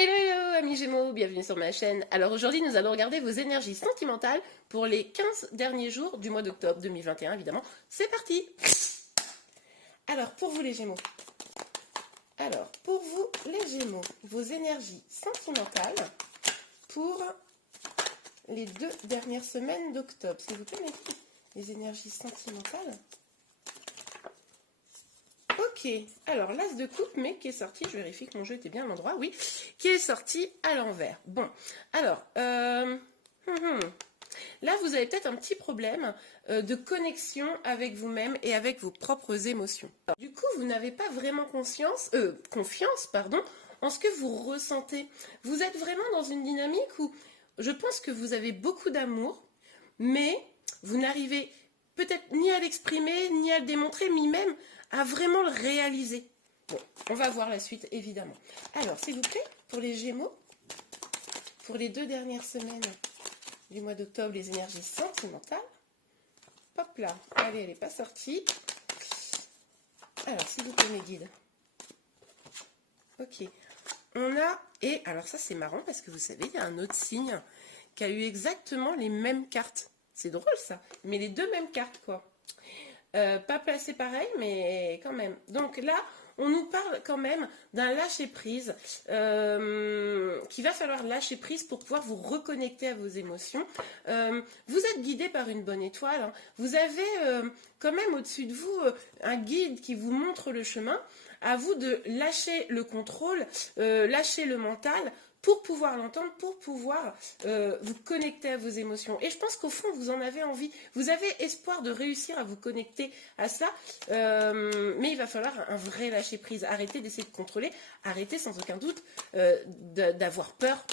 Hello, hello, amis Gémeaux, bienvenue sur ma chaîne. Alors aujourd'hui, nous allons regarder vos énergies sentimentales pour les 15 derniers jours du mois d'octobre 2021, évidemment. C'est parti! Alors, pour vous les Gémeaux. Vos énergies sentimentales pour les 2 dernières semaines d'octobre. S'il vous plaît, les énergies sentimentales. Ok, alors l'as de coupe, mais qui est sorti, je vérifie que mon jeu était bien à l'endroit, oui, qui est sorti à l'envers. Bon, alors, là vous avez peut-être un petit problème de connexion avec vous-même et avec vos propres émotions. Alors, du coup, vous n'avez pas vraiment confiance, en ce que vous ressentez. Vous êtes vraiment dans une dynamique où je pense que vous avez beaucoup d'amour, mais vous n'arrivez peut-être ni à l'exprimer, ni à le démontrer, ni même à vraiment le réaliser. Bon, on va voir la suite, évidemment. Alors, s'il vous plaît, pour les Gémeaux, pour les 2 dernières semaines du mois d'octobre, les énergies sentimentales. Hop là, allez, elle n'est pas sortie. Alors, s'il vous plaît, mes guides. Ok, on a, et alors ça c'est marrant parce que vous savez, il y a un autre signe qui a eu exactement les mêmes cartes. C'est drôle ça, mais les 2 mêmes cartes quoi. Pas placé pareil, mais quand même. Donc là, on nous parle quand même d'un lâcher-prise, qu'il va falloir lâcher prise pour pouvoir vous reconnecter à vos émotions. Vous êtes guidé par une bonne étoile. Hein. Vous avez quand même au-dessus de vous un guide qui vous montre le chemin. À vous de lâcher le contrôle, lâcher le mental, pour pouvoir l'entendre, pour pouvoir vous connecter à vos émotions. Et je pense qu'au fond, vous en avez envie. Vous avez espoir de réussir à vous connecter à cela, mais il va falloir un vrai lâcher-prise. Arrêtez d'essayer de contrôler, arrêtez sans aucun doute d'avoir peur,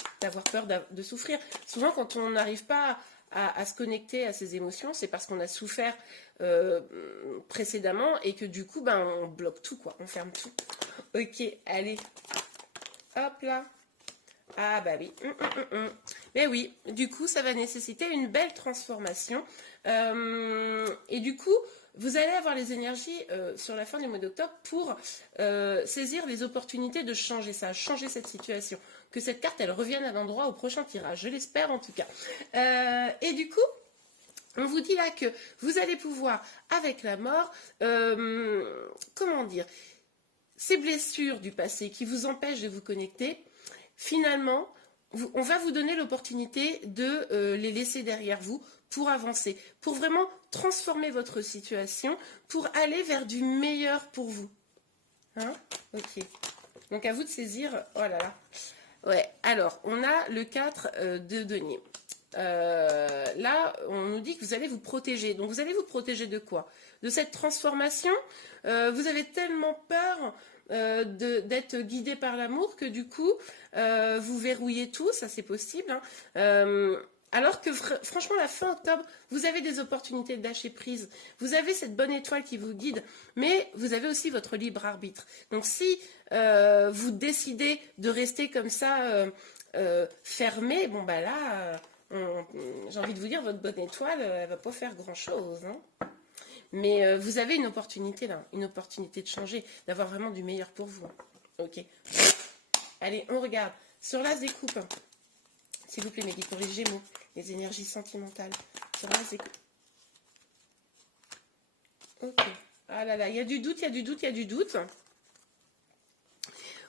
de souffrir. Souvent, quand on n'arrive pas à se connecter à ses émotions, c'est parce qu'on a souffert précédemment et que du coup, on bloque tout, quoi. On ferme tout. Ok, allez. Hop là. Ah bah oui, mais oui, du coup ça va nécessiter une belle transformation et du coup vous allez avoir les énergies sur la fin du mois d'octobre pour saisir les opportunités de changer ça, changer cette situation, que cette carte elle revienne à l'endroit au prochain tirage, je l'espère en tout cas. Et du coup on vous dit là que vous allez pouvoir avec la mort, comment dire, ces blessures du passé qui vous empêchent de vous connecter. Finalement, on va vous donner l'opportunité de les laisser derrière vous pour avancer, pour vraiment transformer votre situation, pour aller vers du meilleur pour vous. Hein? Ok. Donc à vous de saisir. Oh là là. Ouais, alors, on a le 4 de denier. Là, on nous dit que vous allez vous protéger. Donc vous allez vous protéger de quoi? De cette transformation. Vous avez tellement peur d'être guidé par l'amour que du coup vous verrouillez tout, ça c'est possible hein. Alors que franchement la fin octobre vous avez des opportunités de lâcher prise, vous avez cette bonne étoile qui vous guide, mais vous avez aussi votre libre arbitre. Donc si vous décidez de rester comme ça fermé, bon bah là j'ai envie de vous dire, votre bonne étoile elle va pas faire grand chose hein. Mais vous avez une opportunité là, une opportunité de changer, d'avoir vraiment du meilleur pour vous. Ok. Allez, on regarde. Sur l'as des coupes, s'il vous plaît, mes guides, pour les Gémeaux, les énergies sentimentales. Sur l'as des coupes. Ok. Ah là là, il y a du doute, il y a du doute, il y a du doute.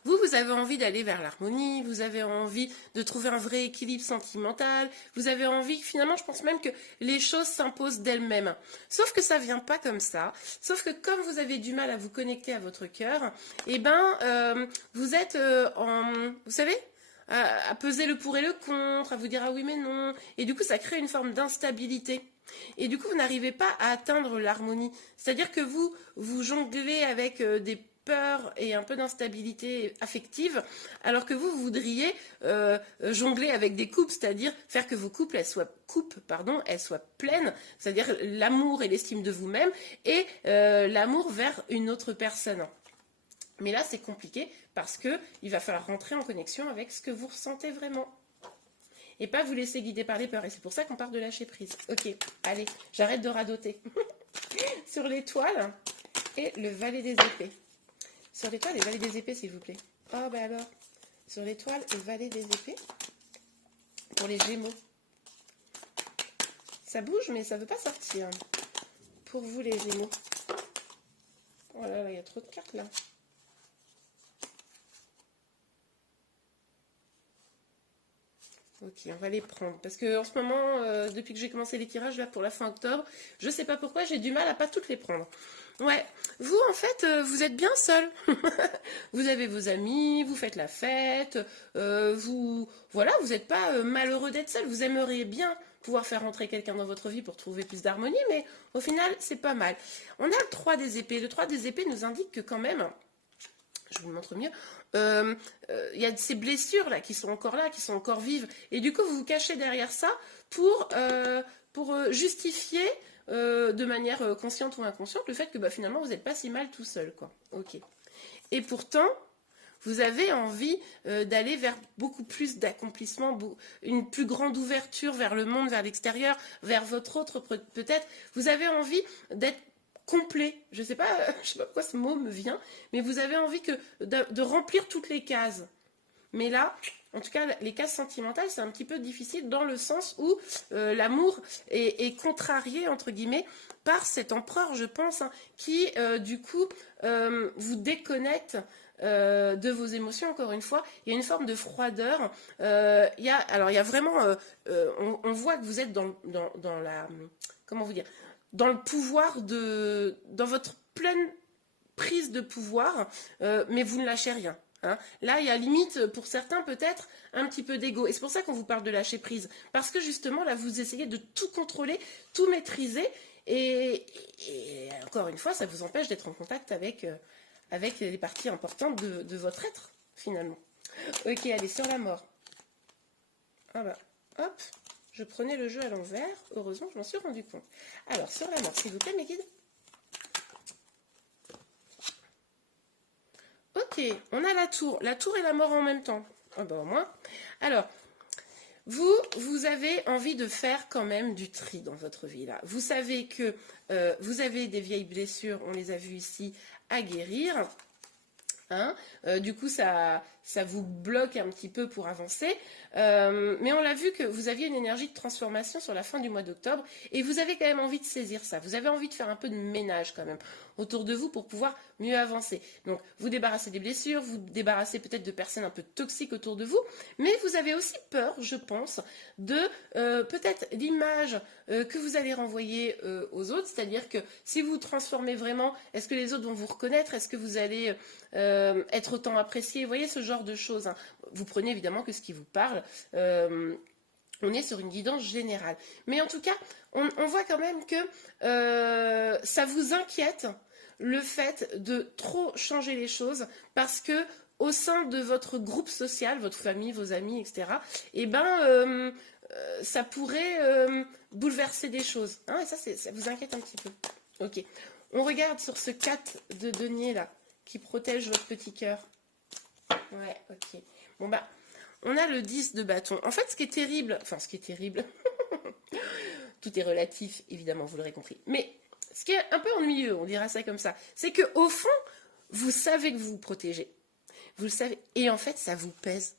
Vous avez envie d'aller vers l'harmonie, vous avez envie de trouver un vrai équilibre sentimental, vous avez envie, finalement, je pense même que les choses s'imposent d'elles-mêmes. Sauf que ça ne vient pas comme ça, sauf que comme vous avez du mal à vous connecter à votre cœur, eh ben, vous êtes vous savez, à peser le pour et le contre, à vous dire ah oui mais non, et du coup ça crée une forme d'instabilité. Et du coup, vous n'arrivez pas à atteindre l'harmonie. C'est-à-dire que vous jonglez avec des peur et un peu d'instabilité affective, alors que vous voudriez jongler avec des coupes, c'est-à-dire faire que vos couples, elles soient pleines, c'est-à-dire l'amour et l'estime de vous-même et l'amour vers une autre personne. Mais là, c'est compliqué parce qu'il va falloir rentrer en connexion avec ce que vous ressentez vraiment. Et pas vous laisser guider par les peurs. Et c'est pour ça qu'on part de lâcher prise. Ok, allez, j'arrête de radoter. Sur l'étoile et le valet des épées. Sur l'étoile, les valets des épées, s'il vous plaît. Oh, ben alors. sur l'étoile et valet des épées pour les Gémeaux. Ça bouge, mais ça ne veut pas sortir. Pour vous, les Gémeaux. Oh là là, il y a trop de cartes, là. Ok, on va les prendre. Parce que en ce moment, depuis que j'ai commencé les tirages, là, pour la fin octobre, je sais pas pourquoi, j'ai du mal à pas toutes les prendre. Ouais, vous, en fait, vous êtes bien seul. Vous avez vos amis, vous faites la fête, voilà, vous n'êtes pas malheureux d'être seul. Vous aimeriez bien pouvoir faire rentrer quelqu'un dans votre vie pour trouver plus d'harmonie, mais au final, c'est pas mal. On a le 3 des épées. Le 3 des épées nous indique que quand même, je vous le montre mieux, il y a ces blessures là qui sont encore vives, et du coup vous vous cachez derrière ça pour justifier de manière consciente ou inconsciente le fait que finalement vous n'êtes pas si mal tout seul, quoi. Ok. Et pourtant, vous avez envie d'aller vers beaucoup plus d'accomplissement, une plus grande ouverture vers le monde, vers l'extérieur, vers votre autre peut-être. Vous avez envie d'être complet. Je sais pas pourquoi ce mot me vient, mais vous avez envie de remplir toutes les cases. Mais là, en tout cas, les cases sentimentales, c'est un petit peu difficile dans le sens où l'amour est contrarié, entre guillemets, par cet empereur, je pense, hein, qui, du coup, vous déconnecte de vos émotions, encore une fois. Il y a une forme de froideur. Il y a vraiment... on voit que vous êtes dans la... Comment vous dire, dans le pouvoir dans votre pleine prise de pouvoir, mais vous ne lâchez rien. Hein. Là, il y a limite, pour certains, peut-être, un petit peu d'ego. Et c'est pour ça qu'on vous parle de lâcher prise. Parce que justement, là, vous essayez de tout contrôler, tout maîtriser. Et encore une fois, ça vous empêche d'être en contact avec les parties importantes de votre être, finalement. Ok, allez, sur la mort. Ah bah, hop. Je prenais le jeu à l'envers. Heureusement, je m'en suis rendu compte. Alors, sur la mort, s'il vous plaît, mes guides. Ok, on a la tour. La tour et la mort en même temps. Ah bah, au moins. Alors, vous avez envie de faire quand même du tri dans votre vie, là. Vous savez que vous avez des vieilles blessures, on les a vues ici, à guérir. Hein, du coup, ça vous bloque un petit peu pour avancer. Mais on l'a vu que vous aviez une énergie de transformation sur la fin du mois d'octobre et vous avez quand même envie de saisir ça. Vous avez envie de faire un peu de ménage quand même autour de vous pour pouvoir mieux avancer. Donc, vous débarrassez des blessures, vous débarrassez peut-être de personnes un peu toxiques autour de vous, mais vous avez aussi peur, je pense, de peut-être l'image que vous allez renvoyer aux autres. C'est-à-dire que si vous vous transformez vraiment, est-ce que les autres vont vous reconnaître? Est-ce que vous allez être autant apprécié? Vous voyez, ce genre de choses. Hein. Vous prenez évidemment que ce qui vous parle. On est sur une guidance générale. Mais en tout cas, on voit quand même que ça vous inquiète le fait de trop changer les choses parce que au sein de votre groupe social, votre famille, vos amis, etc., ça pourrait bouleverser des choses. Hein, et ça vous inquiète un petit peu. Ok. On regarde sur ce 4 de denier là, qui protège votre petit cœur. Ouais, ok. Bon bah, on a le 10 de bâton. En fait, ce qui est terrible, tout est relatif, évidemment, vous l'aurez compris. Mais ce qui est un peu ennuyeux, on dira ça comme ça, c'est que au fond, vous savez que vous vous protégez. Vous le savez. Et en fait, ça vous pèse.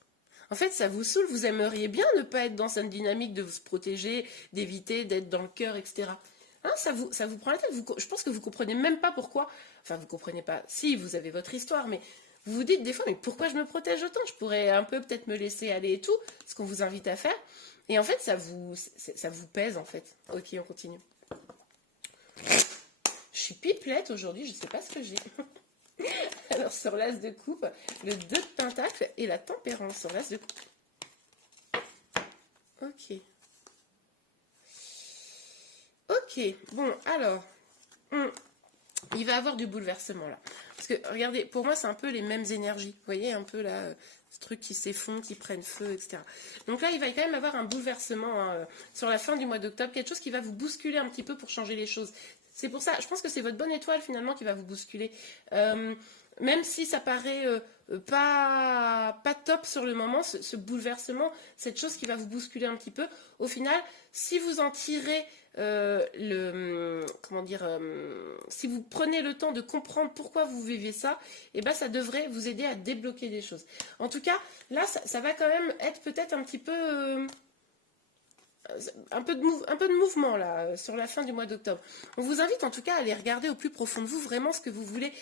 En fait, ça vous saoule. Vous aimeriez bien ne pas être dans cette dynamique de vous protéger, d'éviter d'être dans le cœur, etc. Hein, ça vous prend la tête. Je pense que vous comprenez même pas pourquoi. Enfin, vous comprenez pas. Si, vous avez votre histoire, mais vous vous dites des fois, mais pourquoi je me protège autant? Je pourrais un peu peut-être me laisser aller et tout, ce qu'on vous invite à faire. Et en fait, ça vous pèse, en fait. Ok, on continue. Je suis pipelette aujourd'hui, je sais pas ce que j'ai. Alors, sur l'as de coupe, le 2 de pentacle et la tempérance sur l'as de coupe. Ok. Ok, bon, alors, il va y avoir du bouleversement là. Parce que, regardez, pour moi, c'est un peu les mêmes énergies. Vous voyez, un peu là, ce truc qui s'effondre, qui prennent feu, etc. Donc là, il va quand même avoir un bouleversement hein, sur la fin du mois d'octobre, quelque chose qui va vous bousculer un petit peu pour changer les choses. C'est pour ça, je pense que c'est votre bonne étoile finalement qui va vous bousculer. Même si ça paraît pas top sur le moment, ce bouleversement, cette chose qui va vous bousculer un petit peu, au final, si vous en tirez comment dire, si vous prenez le temps de comprendre pourquoi vous vivez ça, et ben ça devrait vous aider à débloquer des choses. En tout cas, là, ça va quand même être peut-être un petit peu... un peu de mouvement là sur la fin du mois d'octobre. On vous invite en tout cas à aller regarder au plus profond de vous vraiment ce que vous voulez.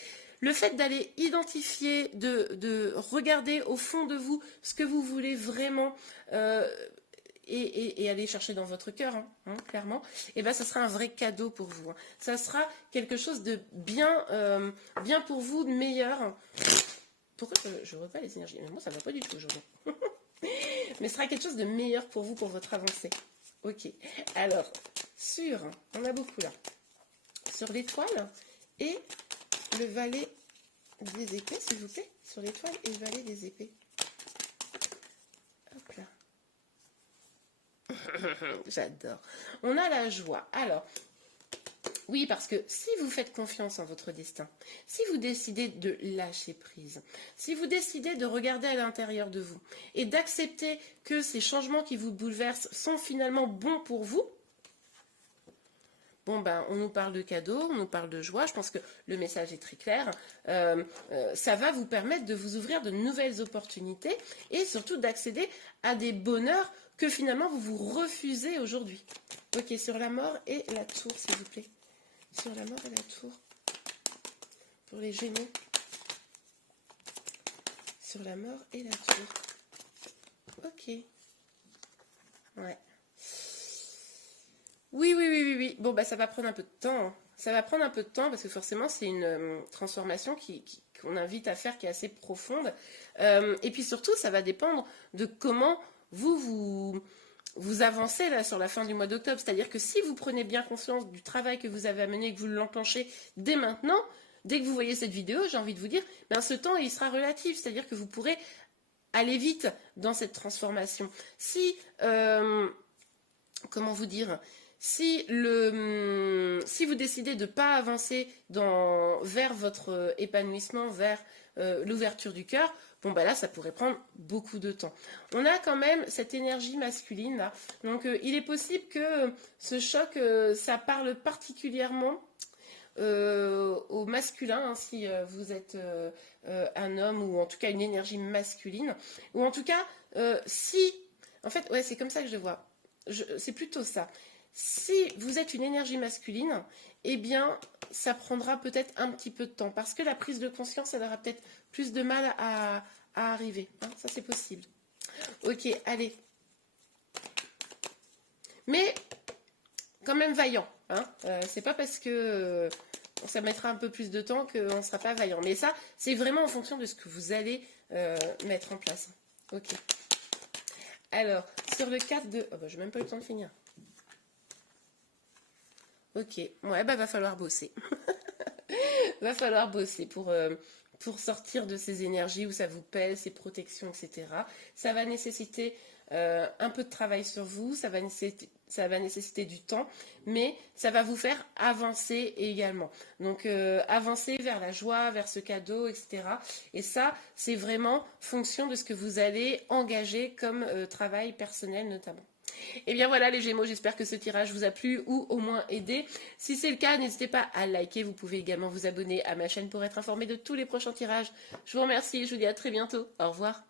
Le fait d'aller identifier, de regarder au fond de vous ce que vous voulez vraiment et aller chercher dans votre cœur, clairement, et ben ça sera un vrai cadeau pour vous. Ça sera quelque chose de bien, bien pour vous, de meilleur. Pourquoi je vois pas les énergies? Mais moi ça va pas du tout aujourd'hui. Mais ce sera quelque chose de meilleur pour vous, pour votre avancée. Ok, alors, on a beaucoup là, sur l'étoile et le valet des épées, s'il vous plaît, sur l'étoile et le valet des épées. Hop là. J'adore. On a la joie. Alors, oui, parce que si vous faites confiance en votre destin, si vous décidez de lâcher prise, si vous décidez de regarder à l'intérieur de vous et d'accepter que ces changements qui vous bouleversent sont finalement bons pour vous, bon ben, on nous parle de cadeaux, on nous parle de joie, je pense que le message est très clair. Ça va vous permettre de vous ouvrir de nouvelles opportunités et surtout d'accéder à des bonheurs que finalement vous vous refusez aujourd'hui. Ok, sur la mort et la tour, s'il vous plaît. Sur la mort et la tour. Pour les Gémeaux. Sur la mort et la tour. Ok. Ouais. Oui. Bon, bah ça va prendre un peu de temps. Ça va prendre un peu de temps parce que forcément, c'est une transformation qu'on invite à faire qui est assez profonde. Et puis surtout, ça va dépendre de comment vous avancez là sur la fin du mois d'octobre. C'est-à-dire que si vous prenez bien conscience du travail que vous avez à mener et que vous l'enclenchez dès maintenant, dès que vous voyez cette vidéo, j'ai envie de vous dire, ben ce temps, il sera relatif. C'est-à-dire que vous pourrez aller vite dans cette transformation. Si, comment vous dire, si vous décidez de ne pas avancer vers votre épanouissement, vers l'ouverture du cœur, bon bah là ça pourrait prendre beaucoup de temps. On a quand même cette énergie masculine là, donc il est possible que ce choc ça parle particulièrement au masculin, si vous êtes un homme ou en tout cas une énergie masculine, ou en tout cas si, en fait ouais c'est comme ça que je vois, c'est plutôt ça. Si vous êtes une énergie masculine, eh bien, ça prendra peut-être un petit peu de temps. Parce que la prise de conscience, elle aura peut-être plus de mal à arriver. Ça, c'est possible. Ok, allez. Mais, quand même vaillant. C'est pas parce que ça mettra un peu plus de temps qu'on ne sera pas vaillant. Mais ça, c'est vraiment en fonction de ce que vous allez mettre en place. Ok. Alors, sur le 4 de... Oh, bah, j'ai même pas eu le temps de finir. Ok, ouais, bah va falloir bosser. Va falloir bosser pour sortir de ces énergies où ça vous pèse, ces protections, etc. Ça va nécessiter un peu de travail sur vous, ça va nécessiter du temps, mais ça va vous faire avancer également. Donc avancer vers la joie, vers ce cadeau, etc. Et ça, c'est vraiment fonction de ce que vous allez engager comme travail personnel notamment. Et bien voilà les Gémeaux, j'espère que ce tirage vous a plu ou au moins aidé. Si c'est le cas, n'hésitez pas à liker. Vous pouvez également vous abonner à ma chaîne pour être informé de tous les prochains tirages. Je vous remercie et je vous dis à très bientôt. Au revoir.